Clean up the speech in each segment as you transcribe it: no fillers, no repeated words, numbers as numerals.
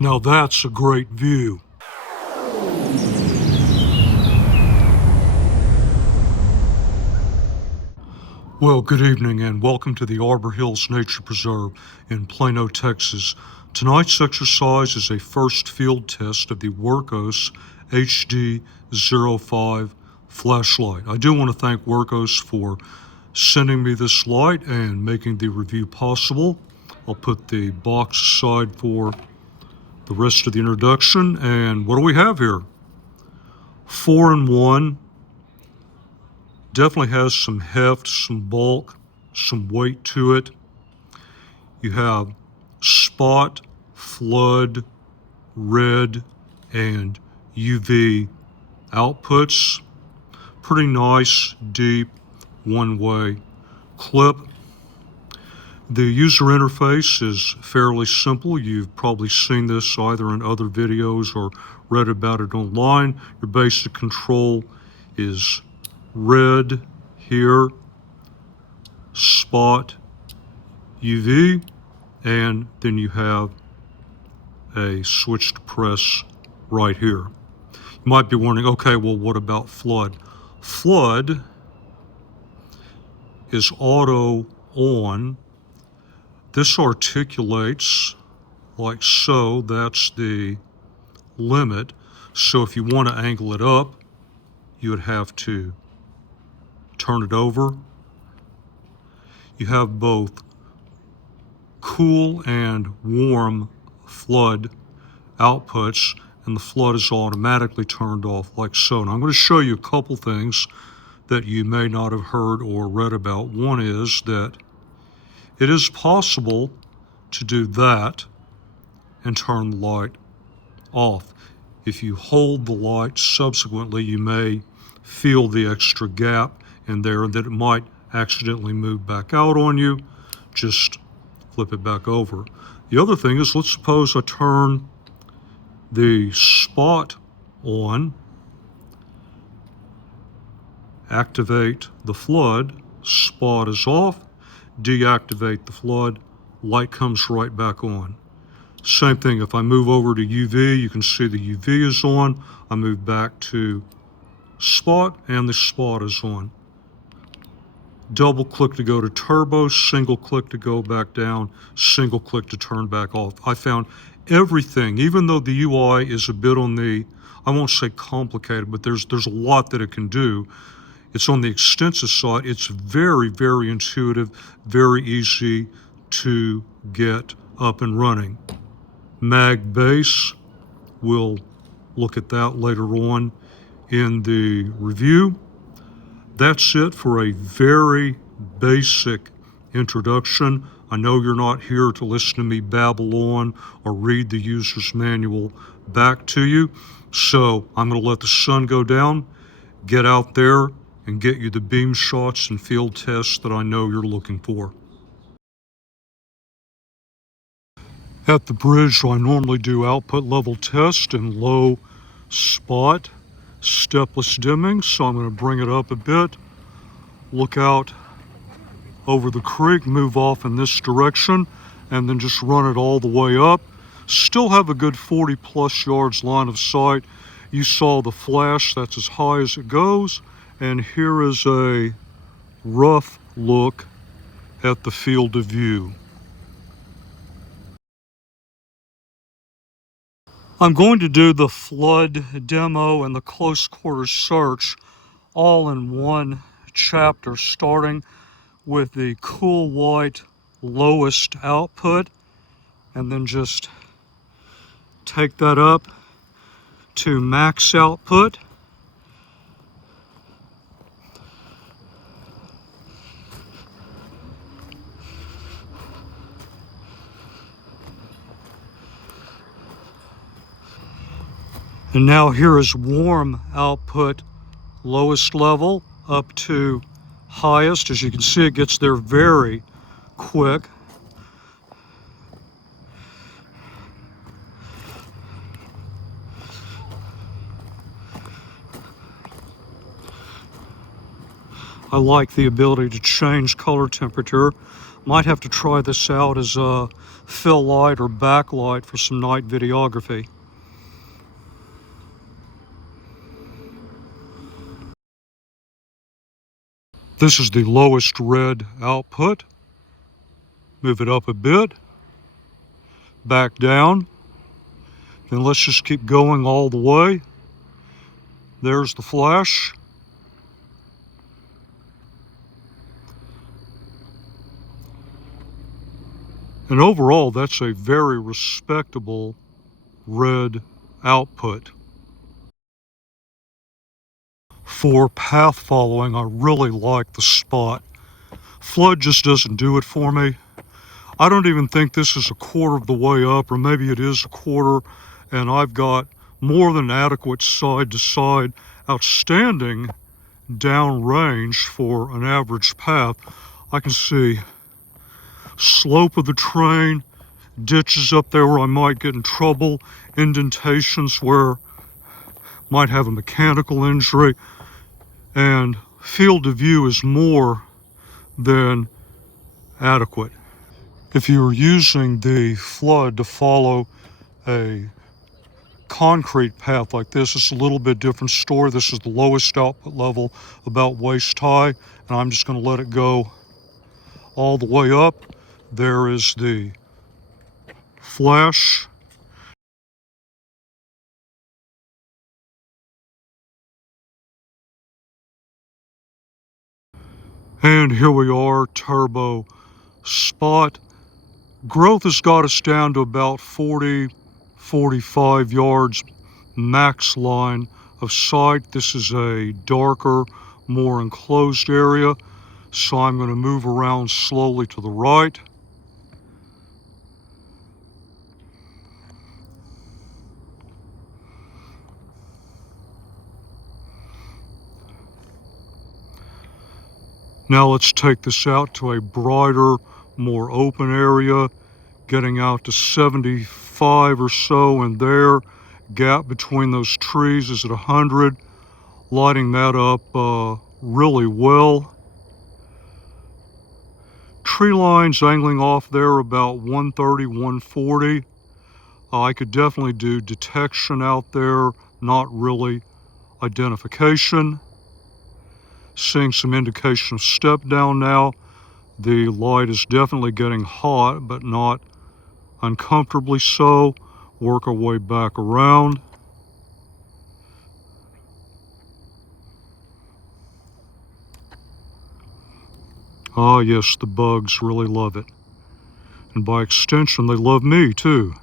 Now that's a great view. Well, good evening and welcome to the Arbor Hills Nature Preserve in Plano, Texas. Tonight's exercise is a first field test of the WURKKOS HD05 flashlight. I do want to thank WURKKOS for sending me this light and making the review possible. I'll put the box aside for the rest of the introduction. And what do we have here? 4-in-1. Definitely has some heft, some bulk, some weight to it. You have spot, flood, red, and UV outputs. Pretty nice, deep, one-way clip. The user interface is fairly simple. You've probably seen this either in other videos or read about it online. Your basic control is red here, spot, UV, and then you have a switch to press right here. You might be wondering, okay, well, what about flood? Flood is auto on. This articulates like so. That's the limit. So if you want to angle it up, you would have to turn it over. You have both cool and warm flood outputs, and the flood is automatically turned off like so. And I'm going to show you a couple things that you may not have heard or read about. One is that it is possible to do that and turn the light off. If you hold the light subsequently, you may feel the extra gap in there that it might accidentally move back out on you. Just flip it back over. The other thing is, let's suppose I turn the spot on, activate the flood, spot is off, deactivate the flood, light comes right back on. Same thing, if I move over to UV, you can see the UV is on. I move back to spot and the spot is on. Double click to go to turbo, single click to go back down, single click to turn back off. I found everything, even though the UI is a bit on the, I won't say complicated, but there's a lot that it can do. It's on the extensive side. It's very, very intuitive, very easy to get up and running. Mag base, we'll look at that later on in the review. That's it for a very basic introduction. I know you're not here to listen to me babble on or read the user's manual back to you. So I'm going to let the sun go down, get out there, and get you the beam shots and field tests that I know you're looking for. At the bridge, I normally do output level test in low spot, stepless dimming, so I'm going to bring it up a bit, look out over the creek, move off in this direction, and then just run it all the way up. Still have a good 40 plus yards line of sight. You saw the flash, that's as high as it goes, and here is a rough look at the field of view. I'm going to do the flood demo and the close quarters search all in one chapter, starting with the cool white lowest output, and then just take that up to max output. And now here is warm output, lowest level up to highest. As you can see, it gets there very quick. I like the ability to change color temperature. Might have to try this out as a fill light or backlight for some night videography. This is the lowest red output. Move it up a bit, back down, and let's just keep going all the way. There's the flash. And overall, that's a very respectable red output. For path following, I really like the spot. Flood just doesn't do it for me. I don't even think this is a quarter of the way up, or maybe it is a quarter, and I've got more than adequate side to side, outstanding downrange for an average path. I can see slope of the terrain, ditches up there where I might get in trouble, indentations where might have a mechanical injury, and field of view is more than adequate. If you're using the flood to follow a concrete path like this, it's a little bit different story. This is the lowest output level, about waist high, and I'm just going to let it go all the way up. There is the flash. And here we are, turbo spot. Growth has got us down to about 40, 45 yards max line of sight. This is a darker, more enclosed area, so I'm going to move around slowly to the right. Now let's take this out to a brighter, more open area, getting out to 75 or so, and there, gap between those trees is at 100, lighting that up really well. Tree lines angling off there about 130, 140. I could definitely do detection out there, not really identification. Seeing some indication of step down now. The light is definitely getting hot, but not uncomfortably so. Work our way back around. Ah, yes, the bugs really love it. And by extension, they love me too.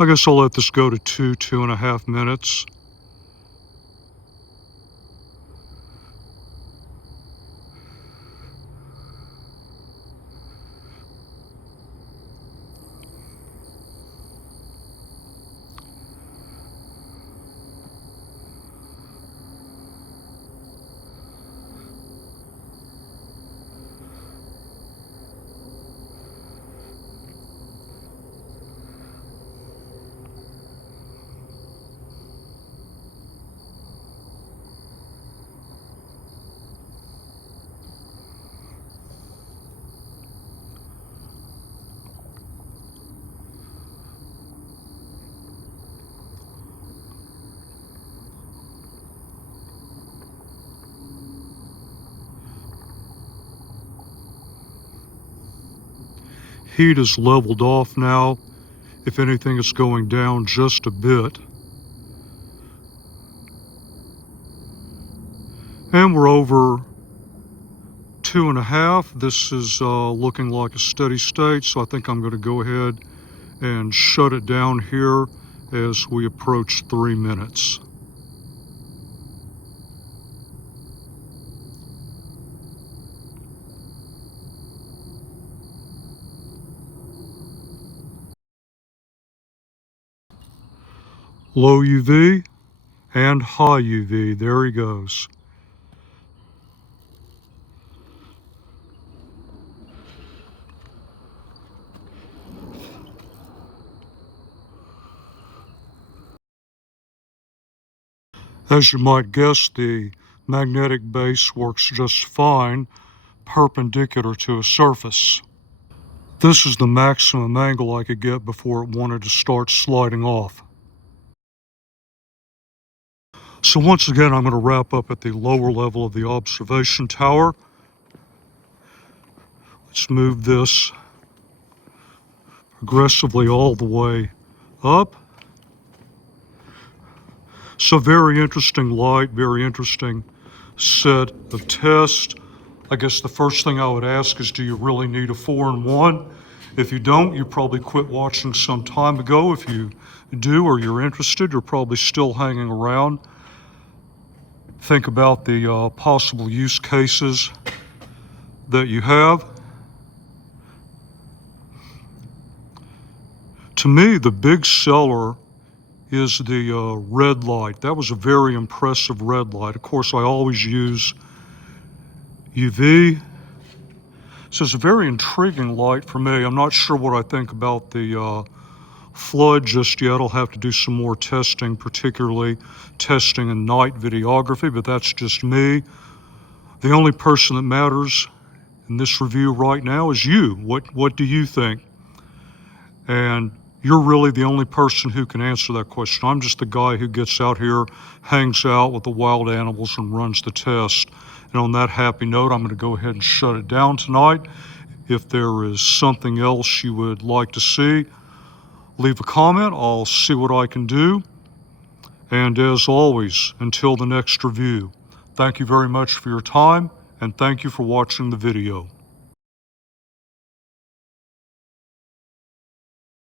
I guess I'll let this go to 2.5 minutes. Heat is leveled off now. If anything, it's going down just a bit. And we're over 2.5. This is looking like a steady state, so I think I'm going to go ahead and shut it down here as we approach 3 minutes. Low UV and high UV. There he goes. As you might guess, the magnetic base works just fine perpendicular to a surface. This is the maximum angle I could get before it wanted to start sliding off. So once again, I'm going to wrap up at the lower level of the observation tower. Let's move this aggressively all the way up. So very interesting light, very interesting set of tests. I guess the first thing I would ask is, do you really need a 4-in-1? If you don't, you probably quit watching some time ago. If you do or you're interested, you're probably still hanging around. Think about the possible use cases that you have. To me, the big seller is the red light. That was a very impressive red light. Of course, I always use UV. So it's a very intriguing light for me. I'm not sure what I think about the Flood just yet. I'll have to do some more testing, particularly testing in night videography, but that's just me. The only person that matters in this review right now is you. What do you think? And you're really the only person who can answer that question. I'm just the guy who gets out here, hangs out with the wild animals, and runs the test. And on that happy note, I'm going to go ahead and shut it down tonight. If there is something else you would like to see, leave a comment. I'll see what I can do. And as always, until the next review, thank you very much for your time, and thank you for watching the video.